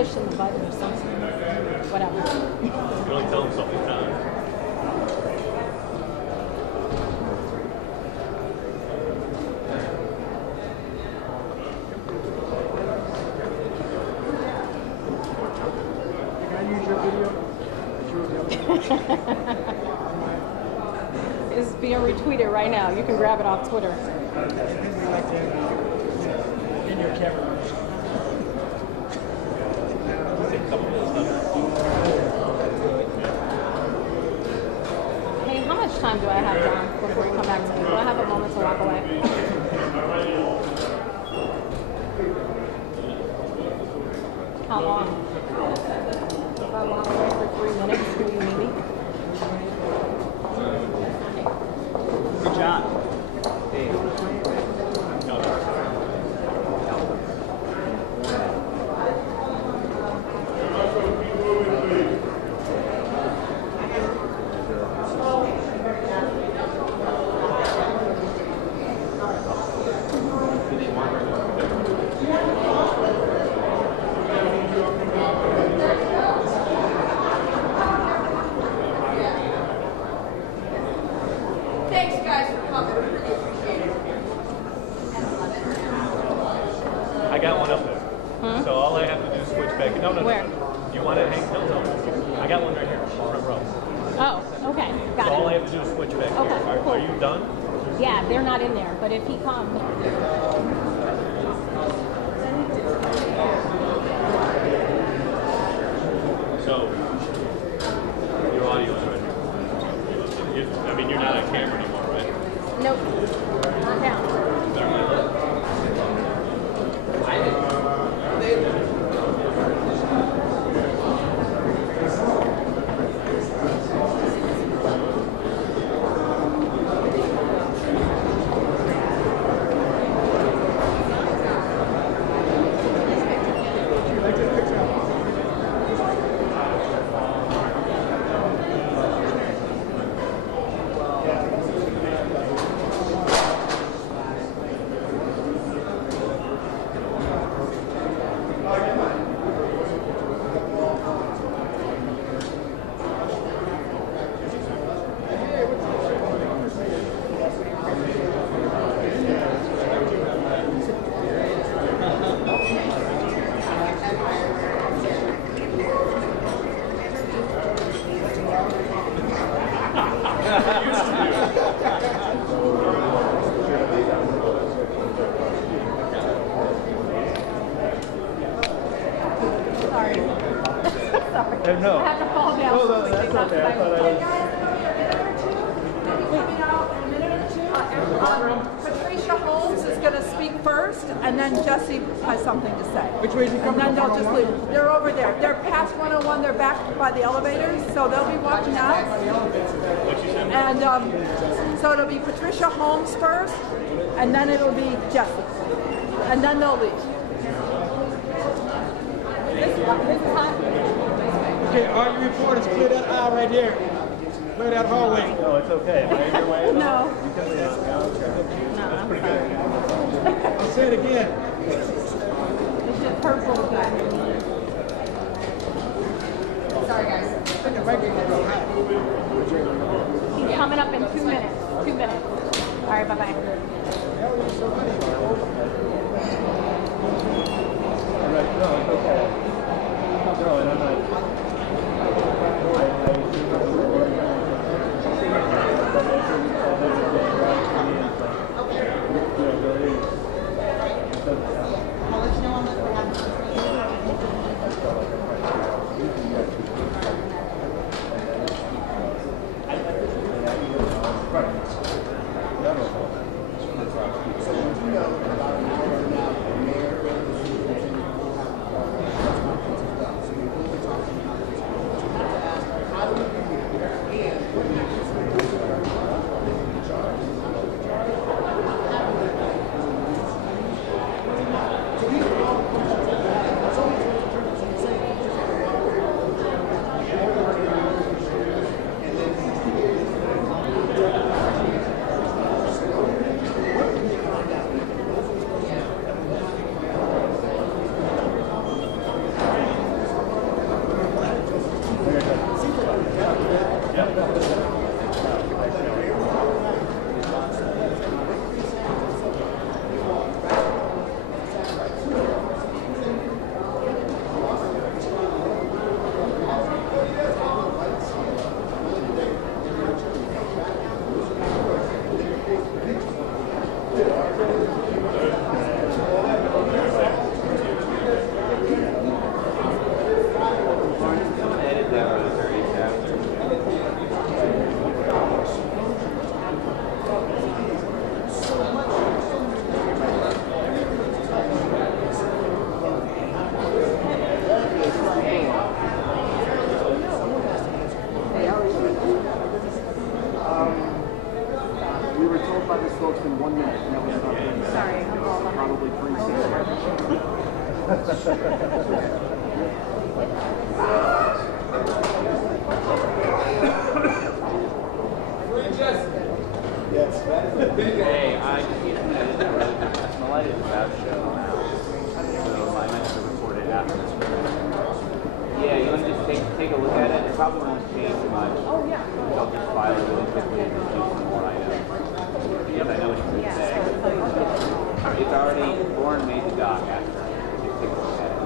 pushing the button or something. Whatever. You can only tell them so many times. Can I use your video? It's being retweeted right now. You can grab it off Twitter. In your camera. Hey, how much time do I have, John, before you come back to me? Do I have a moment to walk away? How long? If I walk away for 3 minutes, will you meet me? Good job. Thanks, guys, for coming. Really appreciate it. I got one up there. So all I have to do is switch back. No. Where? You want it? Hey, no. I got one right here, front row. Oh, okay. Got So all I it. have to do is switch back. Okay, Here. cool. Are you done? Yeah, they're not in there, but if he comes. So your audio is right here. I mean, you're not on camera anymore, right? Nope. Not down. Better not look. Sorry. Sorry. No. I had to fall down. Oh, no, that's okay. I thought I was... Patricia Holmes is going to speak first, and then Jesse has something to say. Which way is he And coming then from? they'll just leave. They're over there. They're past 101. They're back by the elevators, so they'll be watching out. And so it'll be Patricia Holmes first, and then it'll be Jesse. And then they'll leave. This is hot. Okay, all you reporters, clear that aisle right there. Clear that hallway. No, it's okay. Am I in your way at all? No. You can leave. No, I'm Pretty sorry. good. I'll say it again. It's just purple. Sorry, guys. He's coming up in 2 minutes. 2 minutes. All right, bye-bye. Right, no, it's okay. No, and I'm not. We were told by the spokesman 1 minute, and that was about Sorry, I'm all behind. probably 3 Hey, I just need to edit that really quick. The light is about to show now. So I meant to record it after this. Yeah, you want to just take a look at it? It probably won't change much. Oh, yeah. I'll just file it really quickly and just do some more items. Because I know what he's going to say. It's already Born made the doc after. Just take a look at it.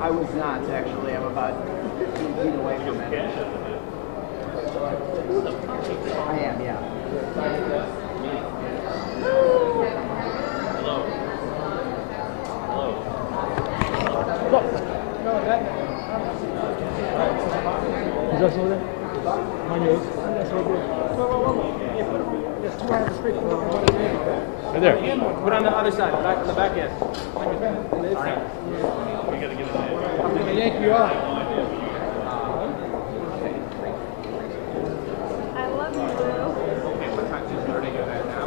I was not, actually. I'm about 15 feet away from it. I am, yeah. Is that so there? On yours? That's so good. There's 2 hours straight. Right there. Put on the other side, back on the back end. We gotta get it there. I'm gonna yank you off. I love you, Lou. Okay, what time is it? Are they doing that now?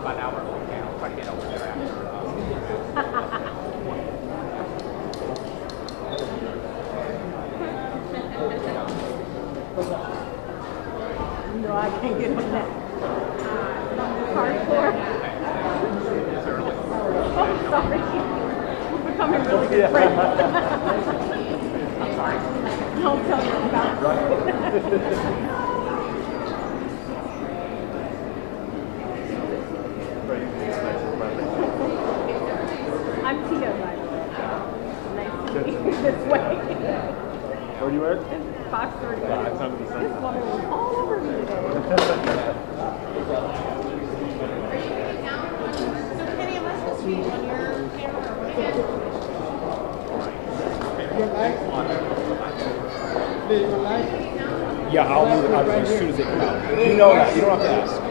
About an hour. Okay, I'll try to get over there after. No, I can't get on that. Hardcore. Oh, sorry. We're becoming really good friends. I'm sorry. Don't tell me about it. I'm Tia, by the way. Nice to meet you this way. Where do you work? Fox 30. It's not gonna be This sunny. woman was all over me today. Yeah, I'll move it out as soon as they come out. You know that. You don't have to ask.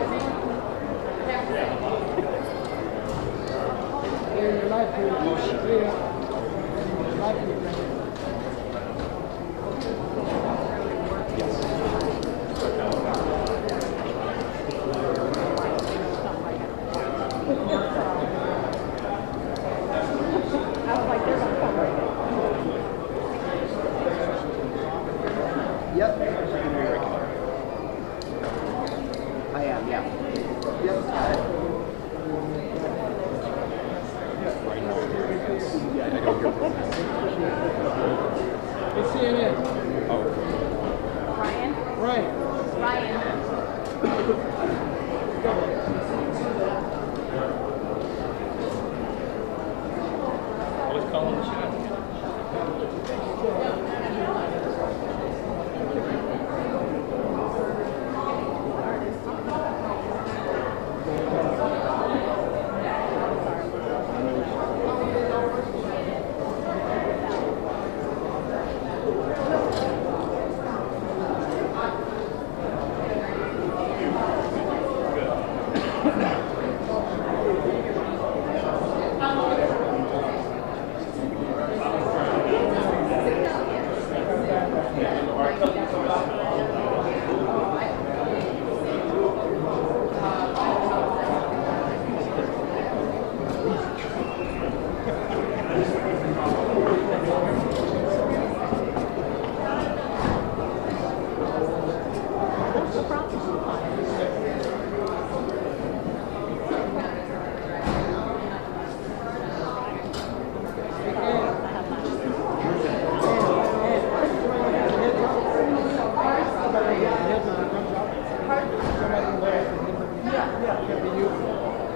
It's CNN. Ryan? Right. Ryan. What's calling the shot?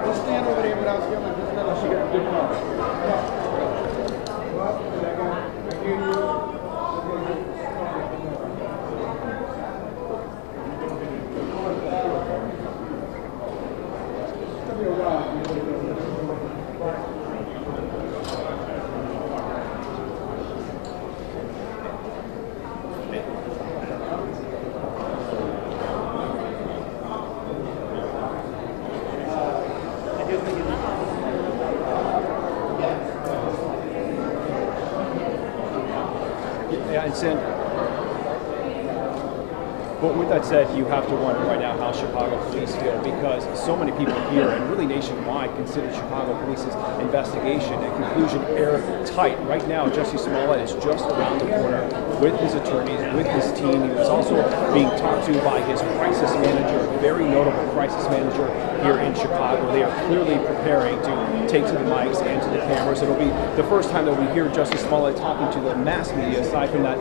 Just stand over there without yelling. Just let us get a good one. Yeah, and Sam, but with that said, you have to wonder right now how Chicago police feel, because so many people here and really nationwide consider Chicago police's investigation and conclusion airtight. Right now, Jesse Smollett is just around the corner with his attorneys, with his team. He was also being talked to by his crisis manager, a very notable crisis manager here in Chicago. They are clearly preparing to take to the mics and to the cameras. It'll be the first time that we hear Jesse Smollett talking to the mass media, aside from that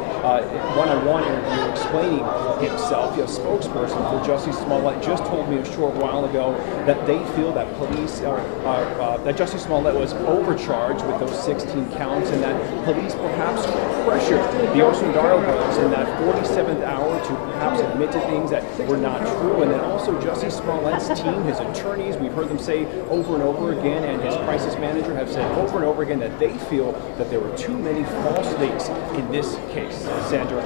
one-on-one interview explaining himself. A spokesperson for Jesse Smollett just told me a short while ago that they feel that police that Jesse Smollett was overcharged with those 16 counts, and that police perhaps pressured the Osundairo brothers in that 47th hour to perhaps admit to things that were not true. And then also Jesse Smollett's team, his attorneys, we've heard them say over and over again, and his crisis manager have said over and over again that they feel that there were too many false leaks in this case. Sandra.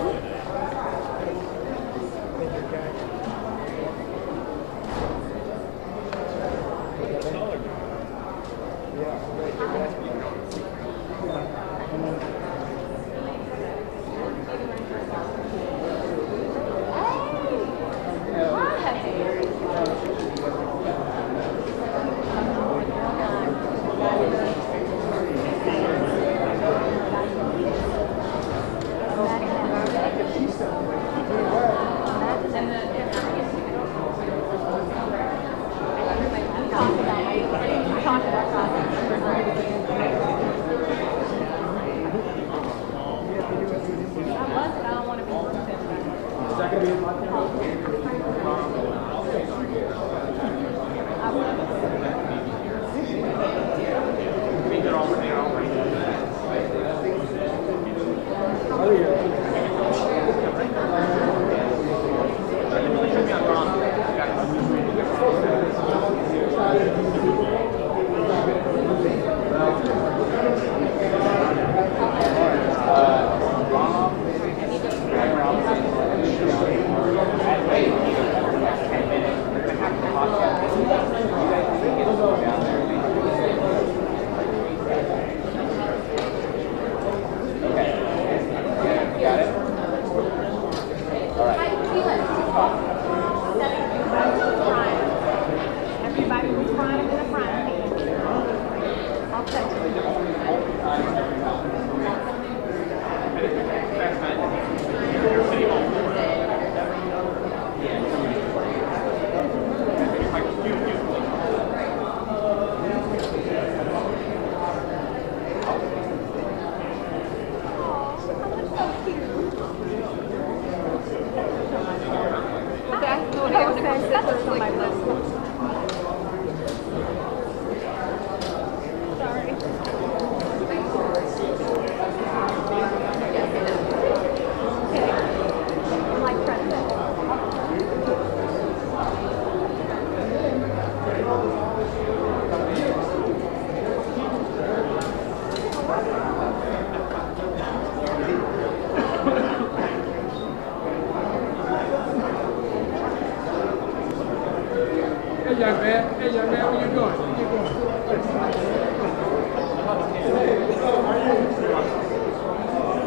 Hey, young man. Hey, young man, where you going? Where you going?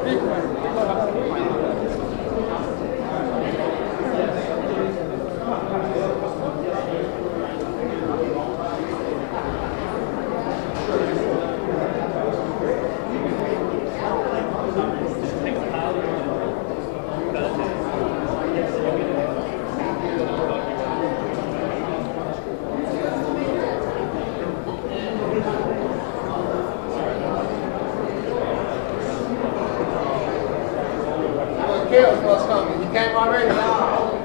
Big one. Chaos must come. You came already. Not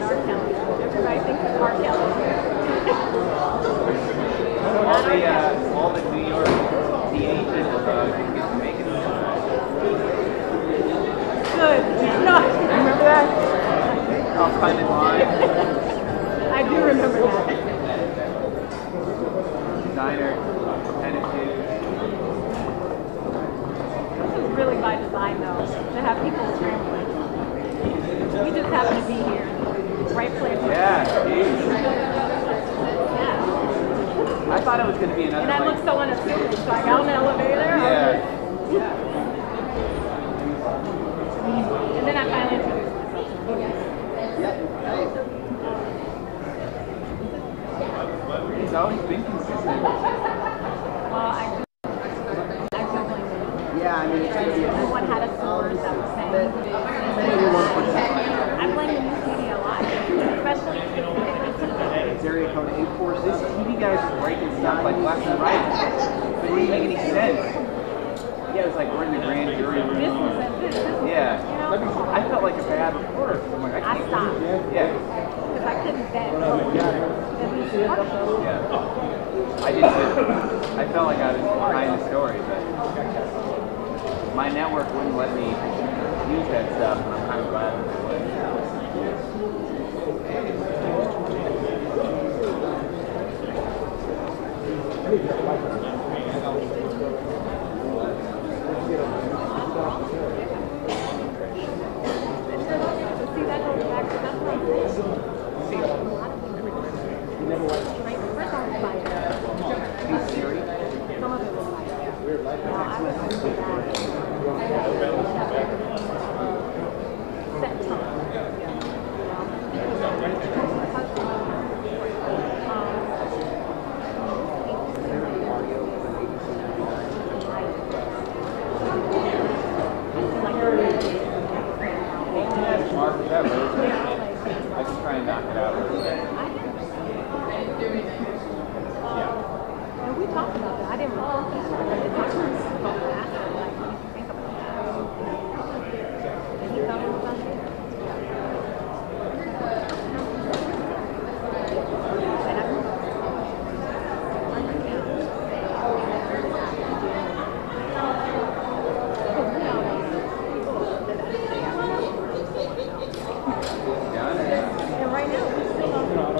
R. Kelly. Everybody thinks it's R. Kelly. All the New York teenagers didn't get to make it. Good. No, remember that? I'll find in line. I do remember that. Designer, attitude. This is really by design, though, to have people scrambling. We just happen to be here. Right place. Yeah, geez. Yeah. I thought it was going to be another. And I look so unassuming, so I got on the elevator. Yeah. And then I finally introduced myself. He's always been consistent. Well, I do blame him. Yeah, I mean, it's gonna be Everyone had a source that was saying. I blame the news media a lot, especially It's area code 846. TV guys are breaking stuff like left and right. But it didn't make any sense. Yeah, it was like we're in the grand jury room. Yeah. I felt like a bad reporter. I'm like, I I can't. stopped Yeah. because I couldn't vet. Yeah. I did too. I felt like I was behind the story, but my network wouldn't let me use that stuff, and I'm kind of glad that they would. See, that goes back to that's what I'm saying. Like, first I was like, Hey Siri. some of it was like, well, I was going to do that. Set time. Mark, is that road? I just try and knock it out. Yeah. And we talked about that. I didn't report that. I did talk about that. Like, what did you think about that? And he thought it was unfair. And right now, we still don't know.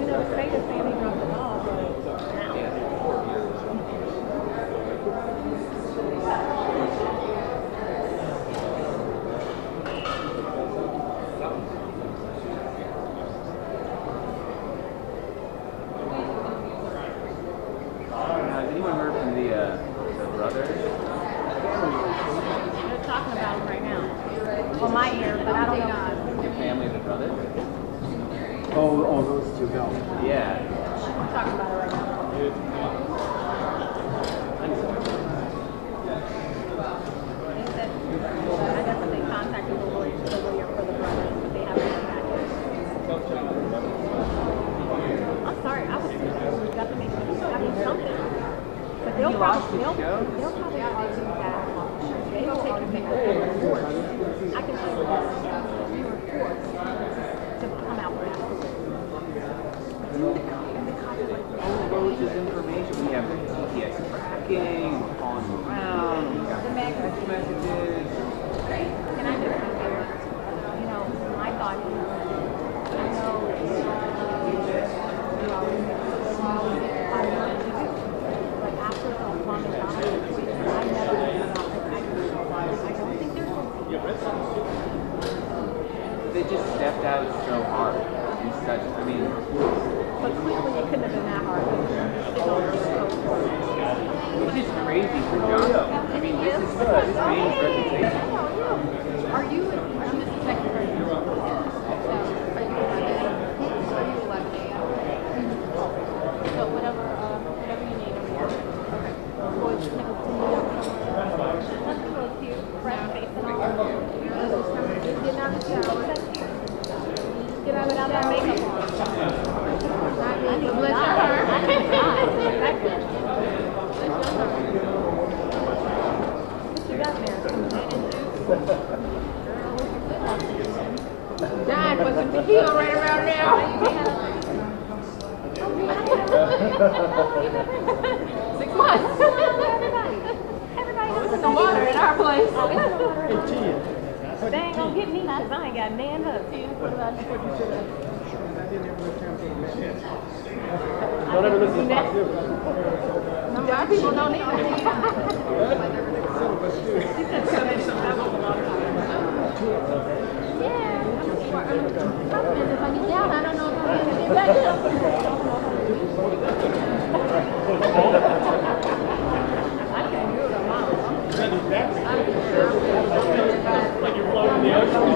You know, the state is saying they dropped the ball, but now. Has anyone heard from the brother? They're talking about them right now. On my ear, but I don't know. The family of the brother? Oh, those two go. Yeah. I'm talking about it right now. They said, I guess that they contacted the lawyer for the brothers, but they haven't contacted. I'm sorry, I was got to make something. But they'll probably argue that they don't take you to court. I can tell you this. We were forced to come out stepped out so hard. He's such, I mean, But clearly it couldn't have been that hard. it's just crazy for John. I mean, this is his main reputation. Are you the secretary? So, are you 11 a.m.? So whatever you need. Okay. Well, it's never to me up somewhere. Let's go to you. Fresh face and all. Get out of the shower. Get out without that makeup on. Bless your heart. What you got there? Some gin and juice? John, put some tequila right around now. 6 months. Everybody knows some water in our place. They ain't gonna get me because I ain't got man husband. Don't ever listen to Fox News. No, our people don't need that. Yeah, if I get down, I don't know if I'm going to get back up. I can't do it on my own. Like you're floating in the ocean.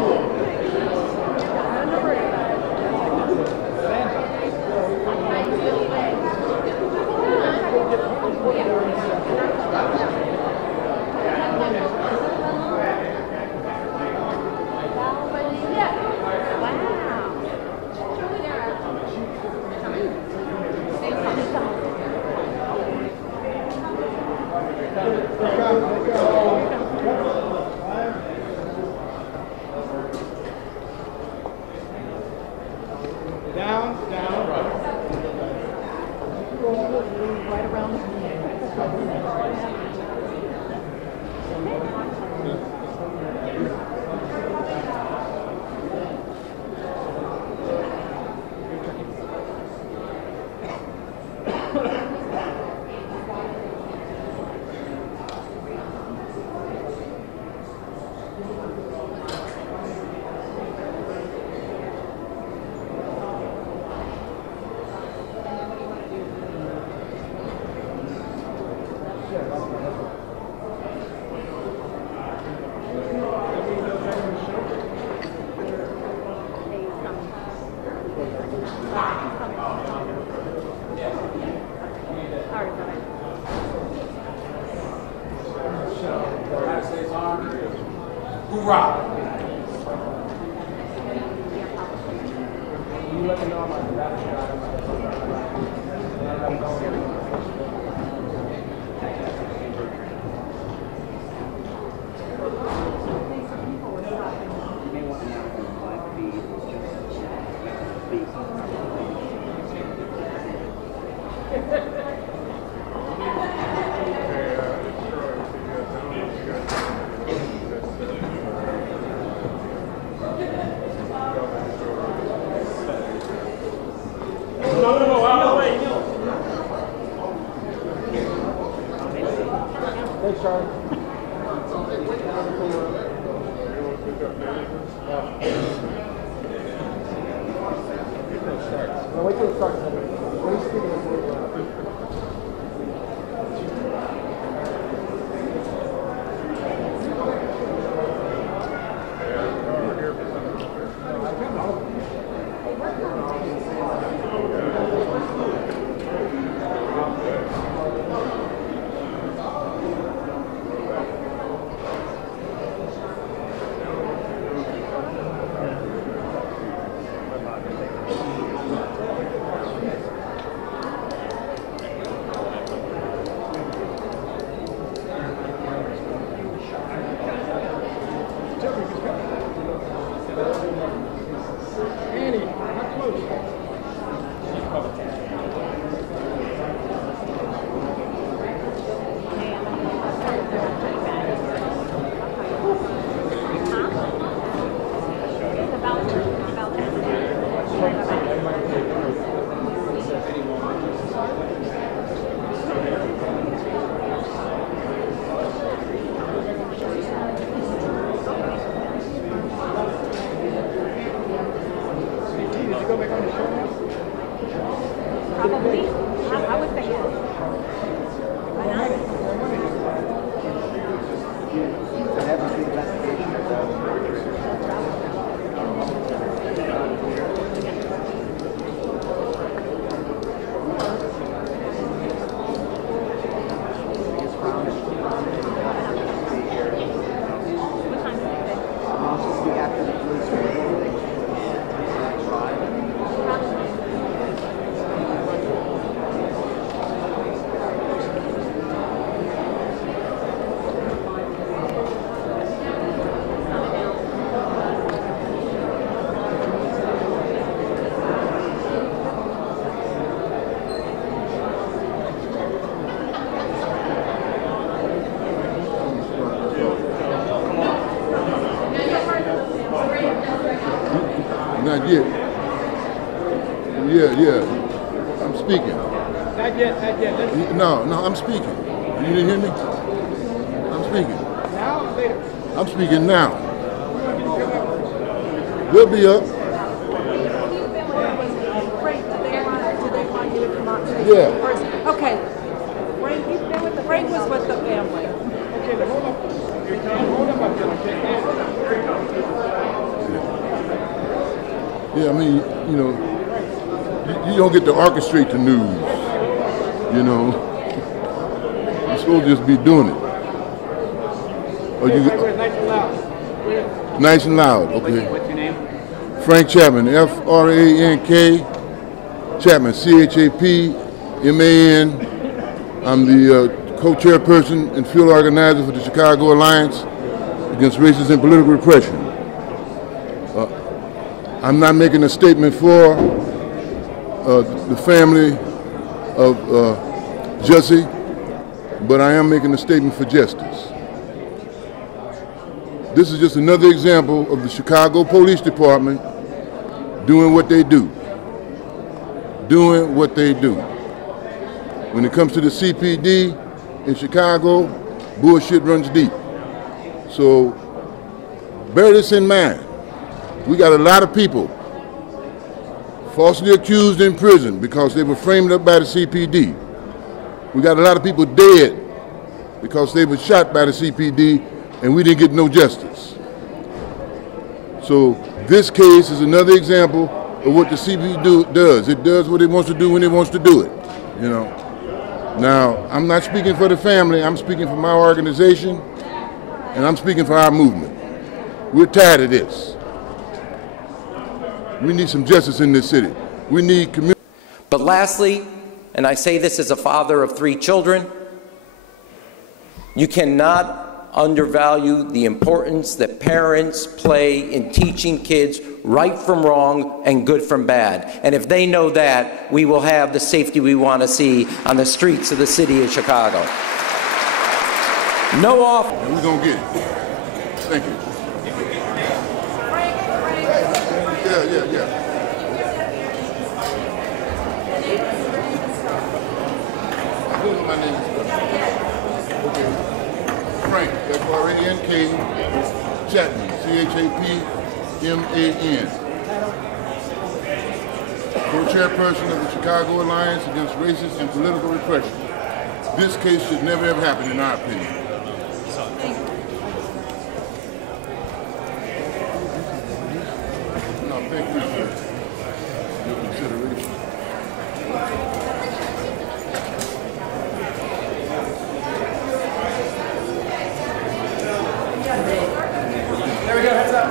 Thanks, Charlie. Well, wait till it starts. What are you speaking of? Not yet. Yeah. I'm speaking. Not yet. No, I'm speaking. You didn't hear me? I'm speaking. Now or later? I'm speaking now. We'll be up. Frank, do they want you to come out and say Yeah. something first? Okay. Frank was with the family. Okay, then hold up. Hold up until I shake hands. Yeah, I mean, you know, you don't get to orchestrate the news, you know. You're supposed to just be doing it. Or you, Nice and loud. nice and loud, okay. What's your name? Frank Chapman, F-R-A-N-K, Chapman, C-H-A-P-M-A-N. I'm the co-chairperson and field organizer for the Chicago Alliance Against Racism and Political Repression. I'm not making a statement for the family of Jussie, but I am making a statement for justice. This is just another example of the Chicago Police Department doing what they do. Doing what they do. When it comes to the CPD in Chicago, bullshit runs deep. So bear this in mind. We got a lot of people falsely accused in prison because they were framed up by the CPD. We got a lot of people dead because they were shot by the CPD and we didn't get no justice. So this case is another example of what the CPD does. It does what it wants to do when it wants to do it, you know. Now, I'm not speaking for the family, I'm speaking for my organization, and I'm speaking for our movement. We're tired of this. We need some justice in this city. We need community. But lastly, and I say this as a father of 3 children, you cannot undervalue the importance that parents play in teaching kids right from wrong and good from bad. And if they know that, we will have the safety we want to see on the streets of the city of Chicago. No off. And we're going to get it. Thank you. Yeah. My name is okay. Frank, F-R-A-N-K, Chapman, C-H-A-P-M-A-N. Co-chairperson of the Chicago Alliance Against Racism and Political Repression. This case should never have happened, in our opinion. No, thank you for your consideration. There we go, heads up.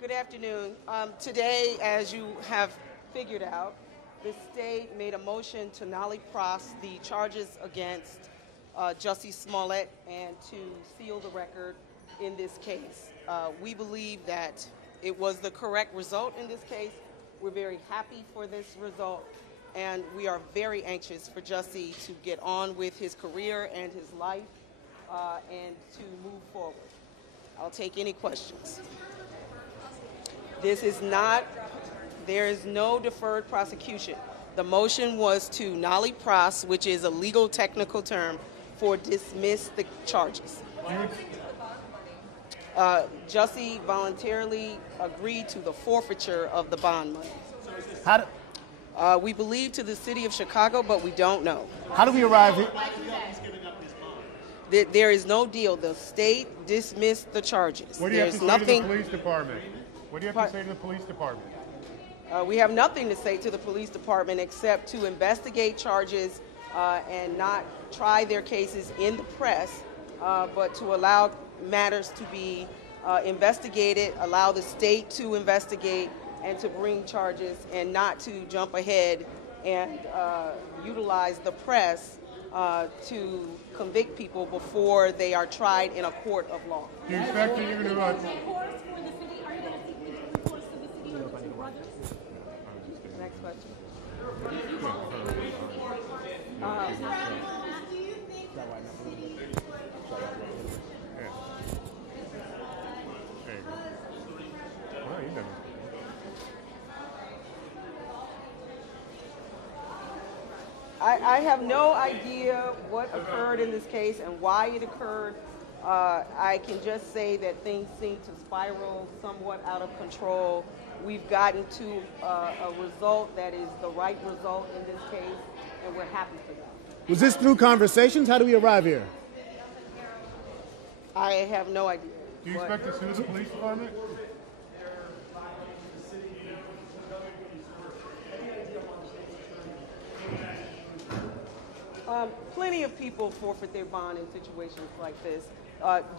Good afternoon. Today, as you have figured out, the state made a motion to nollie pros the charges against Jussie Smollett and to seal the record in this case. We believe that it was the correct result in this case. We're very happy for this result, and we are very anxious for Jussie to get on with his career and his life and to move forward. I'll take any questions. This is not, there is no deferred prosecution. The motion was to nollie pros, which is a legal technical term for dismiss the charges. Jussie voluntarily agreed to the forfeiture of the bond money. We believe to the city of Chicago, but we don't know. How do we arrive here? There is no deal. The state dismissed the charges. What do you have to say to the police department? What do you have to say to the police department? We have nothing to say to the police department except to investigate charges and not try their cases in the press, but to allow matters to be investigated, allow the state to investigate and to bring charges, and not to jump ahead and utilize the press to convict people before they are tried in a court of law. Do you expect that you're going to Next question. I have no idea what occurred in this case and why it occurred. I can just say that things seem to spiral somewhat out of control. We've gotten to a result that is the right result in this case, and we're happy for that. Was this through conversations? How do we arrive here? I have no idea. Do you expect to sue the police department? Plenty of people forfeit their bond in situations like this.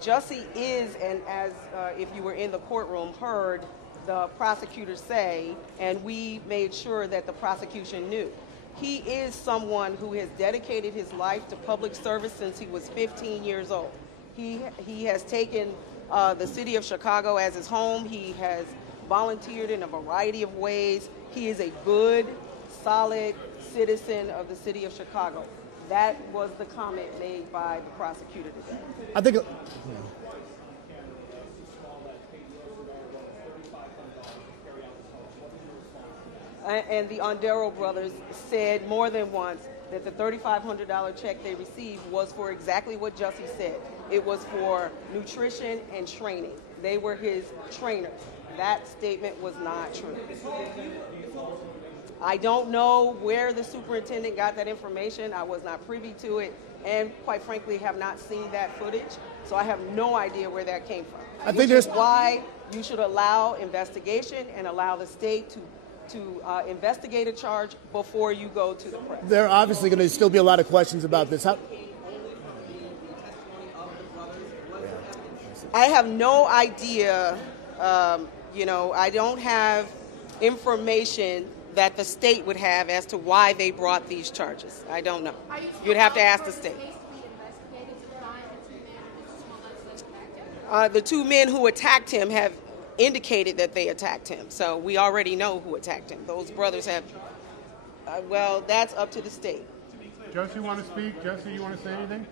Jussie is, and as if you were in the courtroom, heard the prosecutor say, and we made sure that the prosecution knew. He is someone who has dedicated his life to public service since he was 15 years old. He has taken the city of Chicago as his home. He has volunteered in a variety of ways. He is a good, solid citizen of the city of Chicago. That was the comment made by the prosecutor today. I think. And the Ondero brothers said more than once that the $3,500 check they received was for exactly what Jussie said. It was for nutrition and training. They were his trainers. That statement was not true. I don't know where the superintendent got that information. I was not privy to it, and quite frankly have not seen that footage. So I have no idea where that came from. I think Which is why you should allow investigation and allow the state to investigate a charge before you go to the press. There are obviously going to still be a lot of questions about this. I have no idea. I don't have information that the state would have as to why they brought these charges. I don't know. You'd have to ask the state. The two men who attacked him have indicated that they attacked him. So we already know who attacked him. Those brothers have, well, that's up to the state. Jussie, want to speak? Jussie, you want to say anything?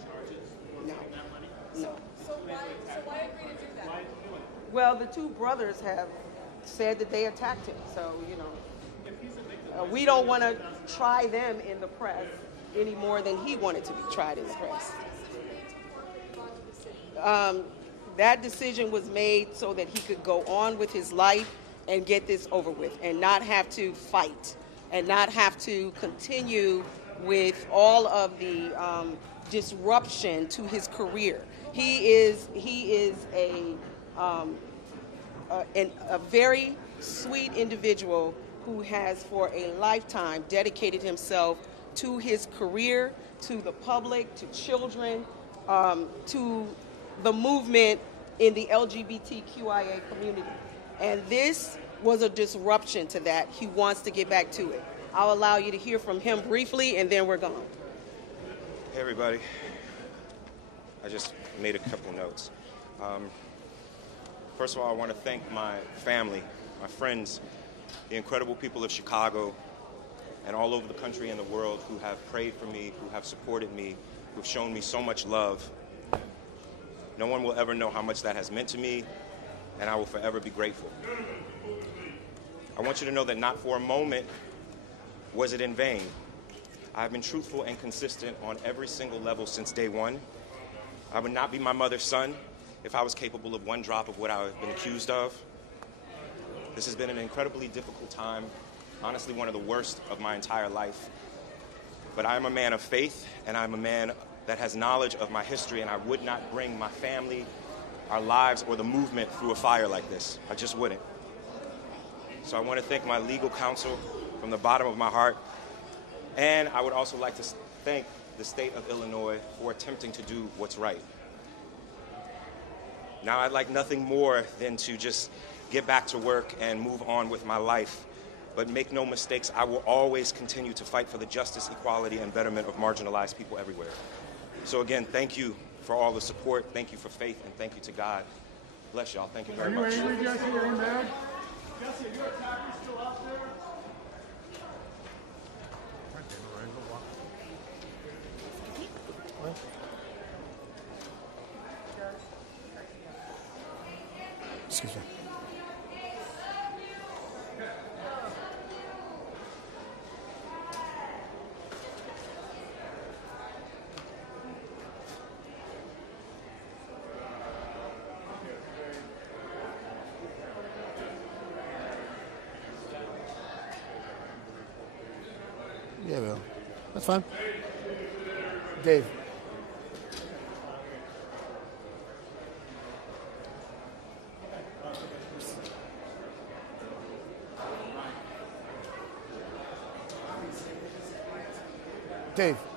No. So why agree to do that? Well, the two brothers have said that they attacked him. So, we don't want to try them in the press any more than he wanted to be tried in the press. That decision was made so that he could go on with his life and get this over with and not have to fight and not have to continue with all of the disruption to his career. He is a very sweet individual who has for a lifetime dedicated himself to his career, to the public, to children, to the movement in the LGBTQIA community. And this was a disruption to that. He wants to get back to it. I'll allow you to hear from him briefly, and then we're gone. Hey, everybody. I just made a couple notes. First of all, I want to thank my family, my friends, the incredible people of Chicago and all over the country and the world who have prayed for me, who have supported me, who have shown me so much love. No one will ever know how much that has meant to me, and I will forever be grateful. I want you to know that not for a moment was it in vain. I've been truthful and consistent on every single level since day one. I would not be my mother's son if I was capable of one drop of what I have been accused of. This has been an incredibly difficult time, honestly one of the worst of my entire life. But I am a man of faith, and I'm a man that has knowledge of my history, and I would not bring my family, our lives, or the movement through a fire like this. I just wouldn't. So I want to thank my legal counsel from the bottom of my heart, and I would also like to thank the state of Illinois for attempting to do what's right. Now I'd like nothing more than to just get back to work and move on with my life. But make no mistakes, I will always continue to fight for the justice, equality, and betterment of marginalized people everywhere. So again, thank you for all the support, thank you for faith, and thank you to God. Bless y'all, thank you very much. Are you angry, Jussie? Are you mad? Jussie, are your attackers still out there? Excuse me. Yeah, well, that's fine. Dave. Dave.